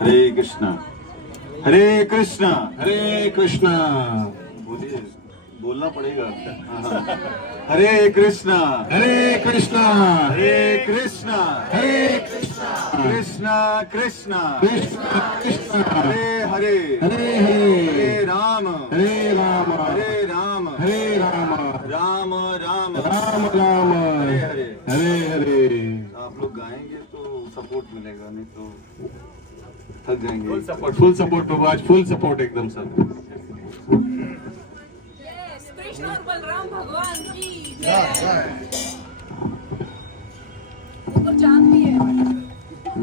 हरे कृष्णा हरे कृष्णा हरे कृष्णा। बोलिए, बोलना पड़ेगा। हरे कृष्णा हरे कृष्णा। हरे कृष्णा हरे कृष्णा। कृष्णा कृष्णा कृष्णा कृष्णा। हरे हरे हरे हरे। हरे राम हरे राम। हरे राम हरे राम। राम राम राम राम। हरे हरे। हरे हरे। आप लोग गाएंगे तो सपोर्ट मिलेगा, नहीं तो थक जाएंगे। फुल सपोर्ट प्रभु, आज फुल सपोर्ट एकदम सर। यस, कृष्ण और बलराम भगवान की जय। ऊपर चांद भी है।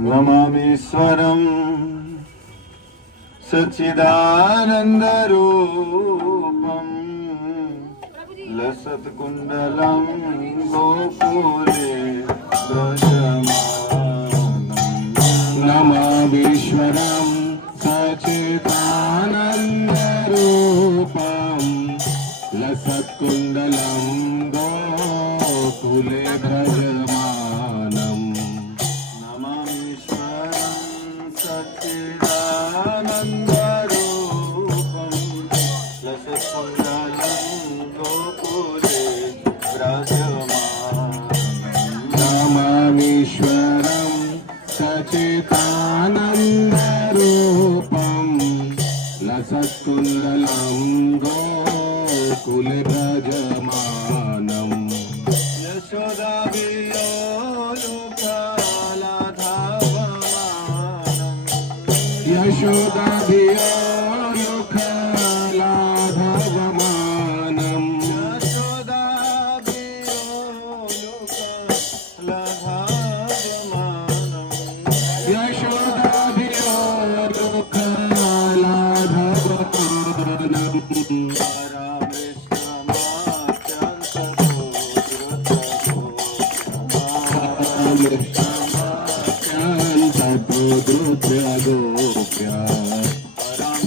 नमामीश्वरम् सच्चिदानन्दरूपम् लसत्कुण्डलं गोकुले व्रजमानम्। नमामीश्वरं सच्चिदानन्दरूपं लसत्कुण्डलं गोकुले भजमानम्। नमामीश्वरं सच्चिदानन्दरूपं लसत्कुण्डलं गोकुले व्रजमानम्। नमामीश्वरं सच्चिदानन्दरूपं लसत्कुण्डलं गोकुले भजमानम्। यशोदाभियोलुखलाधवमानम्। यशोदाभियोलुखलाधवमानम्। गोप्या परम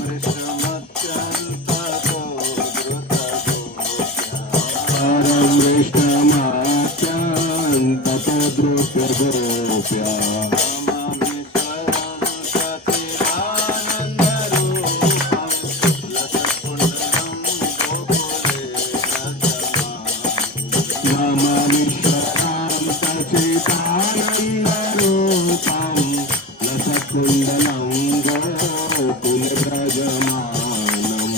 कृष्णमाच्यन्तद्रुत्य गोप्या नमामीश्वरं सच्चिदानन्दरूपं लसत्कुण्डलं गोकुले व्रजमानम्।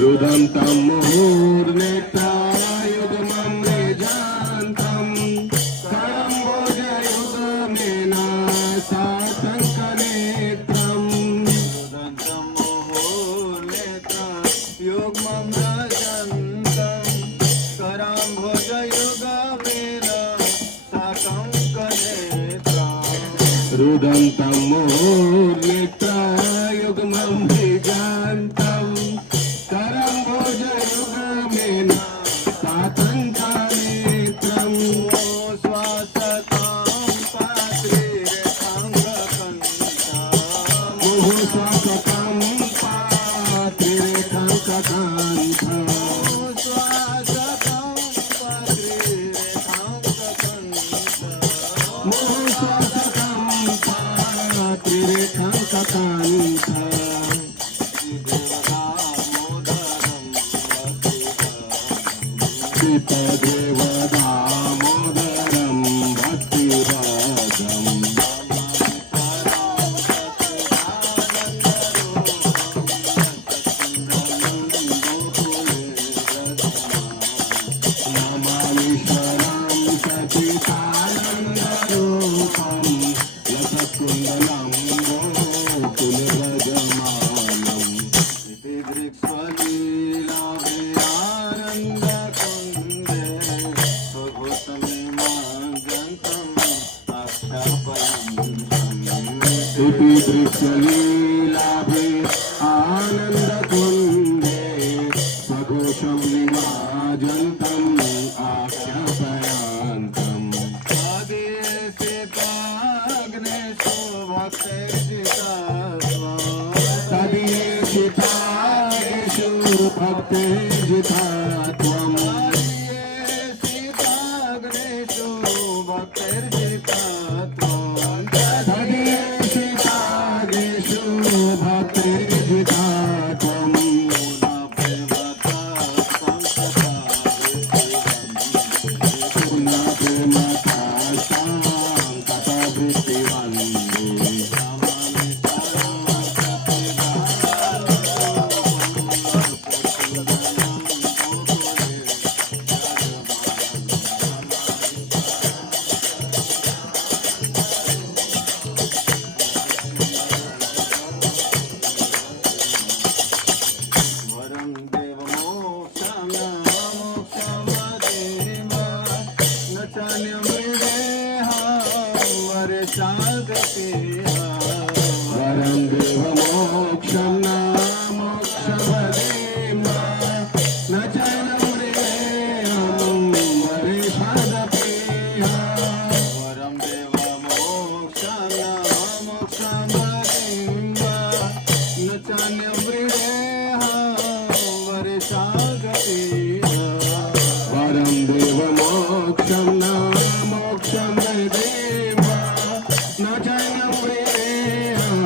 रुदन्तं मुहुर्नेत्रायुगमं निजान्तं करम्बोजयुगमेन सार्थङ्कनेत्रम्। रुदन्तं मुहुर्नेत्रायुगमं निजान्तं करम्बोजयुगमेन सार्थङ्कनेत्रम्। मुहुस्वासकं पात्रिरेखाङ्ककान्थम्। मुहुस्वासकं पात्रिरेखाङ्ककान्थम्। सीतदेवदामोदरं भक्तिरागम्। नमामीश्वरं सच्चिदानन्दरूपं लसत्कुण्डलं गोकुले व्रजमानम्। इति दृश्यलीलाभे आनन्दकुन्दे सघोषं विराजन्तम् आख्यापयान्तम्। तदीयेषिताग्नेषु धर्येषु भक्तिर्जिता त्वम् सीताग्नेषु भक्तिर्जिता त्वं धर्येषु भक्तिर्जिता त्वम् वरं देवमोक्षं मोक्षमदेव न चान्यमृडेहं वर्षादपेह वरं देवमोक्षं न मोक्षवदेम न च नमृणेयं वरेषादपेह वरं देवमोक्षं मोक्षमदेव न चान्यमृडेहं वर्षादपेह वरं देवमोक्षं न मोक्षं वदेम न च नमृणेयं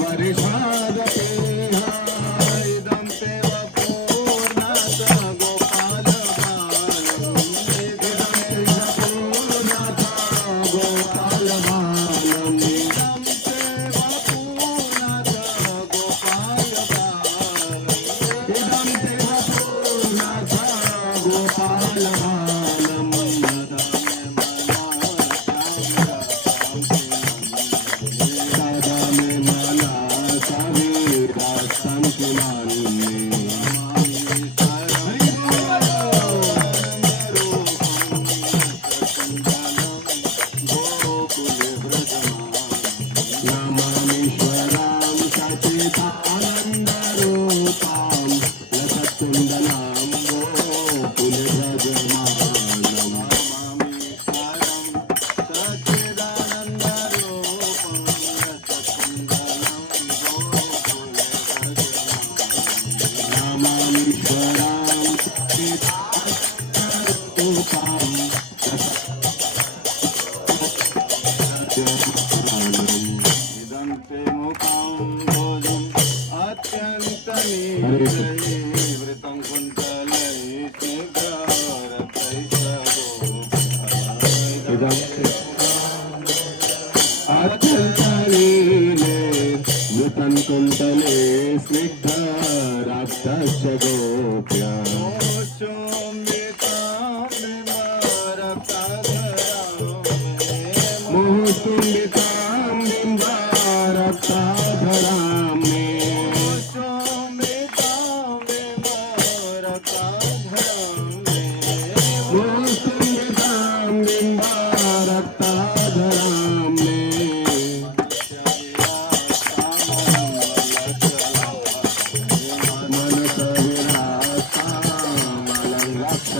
वरेषादपेह इदं ते पूर्णात् गोपालबालम् इदं ते पूर्णतः गोपालबालम् इदं ते पूर्णात् गोपालबालम् इदं ते पूर्णतः गोपालबालम् सदा मे मनसा विरासं किमान्ये नमामीश्वरां सचिदानन्दरूपां लसत्कुण्डलां गोकुलव्रजमानम् नमामीश्वरां सचिदानन्दरूपां लसत्कुण्डलां इदं ते मुखं भोजम् अत्यन्तनीवृतं कुन्तलैः इदं अत्यन्तनीले नूतन कुन्तले स्निग्धराक्षस्य गोप्या मोहस्तुम्बितां बिम्बारक्ताधरां मे मोहस्तुम्बितां बिम्बारक्ताधरां मे मनस विरासामलं रक्ष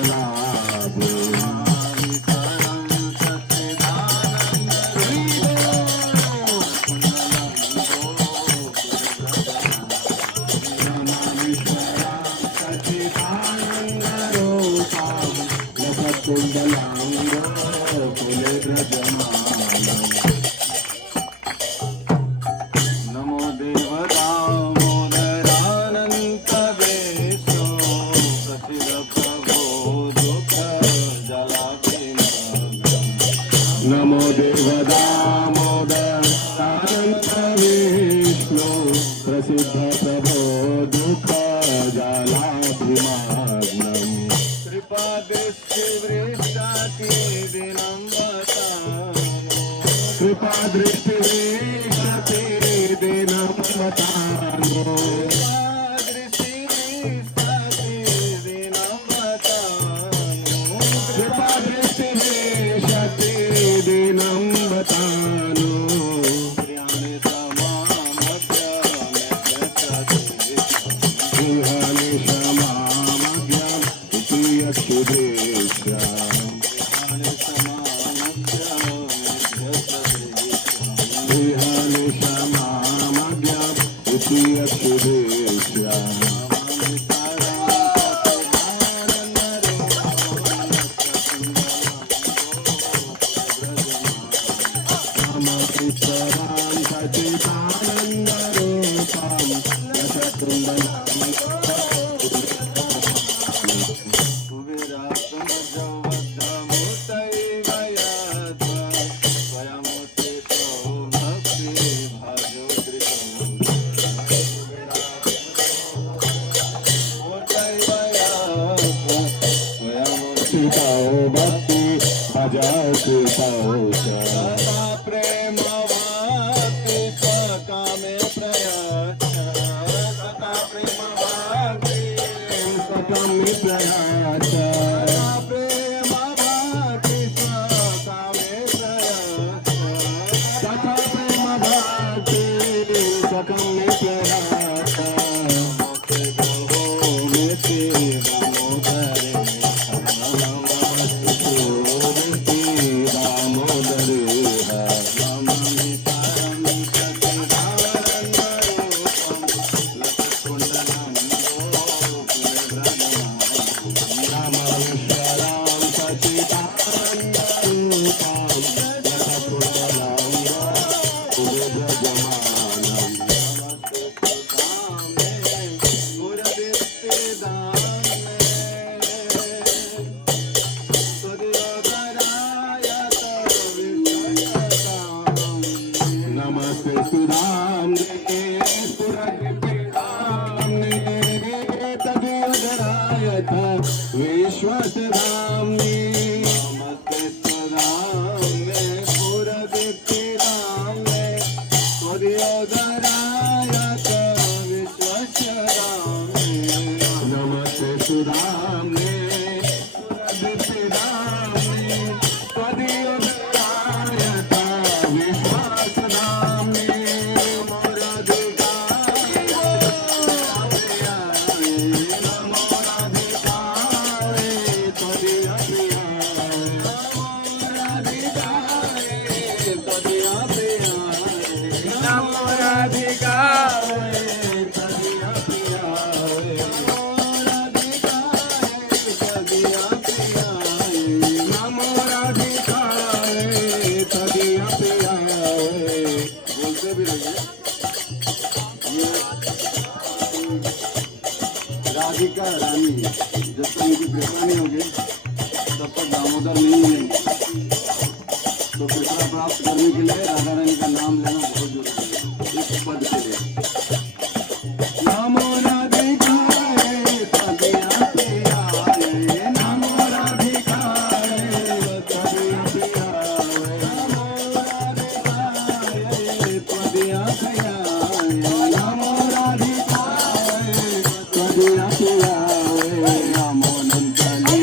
पाओ भक्ति भजाओ पाओ प्रेम भक्ति कामे प्रयास प्रेम भक्ति कामे प्रयास प्रेम भक्ति कामे प्रयास तथा प्रेम भक्ति कामे प्रयास विश्वास राम नमस्ते राम पूरा दीप्ति राम सूर्योदरायत विश्वास राम नमस्ते सुराम पूरा दीप्ति राम सूर्योदरायत विश्वास राम राधिका रानी जब तक उनकी कृपा नहीं होगी तब तक दामोदर नहीं मिलेंगे। तो कृपा प्राप्त करने के लिए राधा रानी का नाम लेना बहुत जरूरी है इस पद के लिए। नमो राधिकाए तदिया प्रियाए नमो राधिकाए तदिया प्रियाए नमो राधिकाए तदिया प्रियाए नमो राधिकाए तदिया प्रियाए नमो नंदनी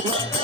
तुम्हाला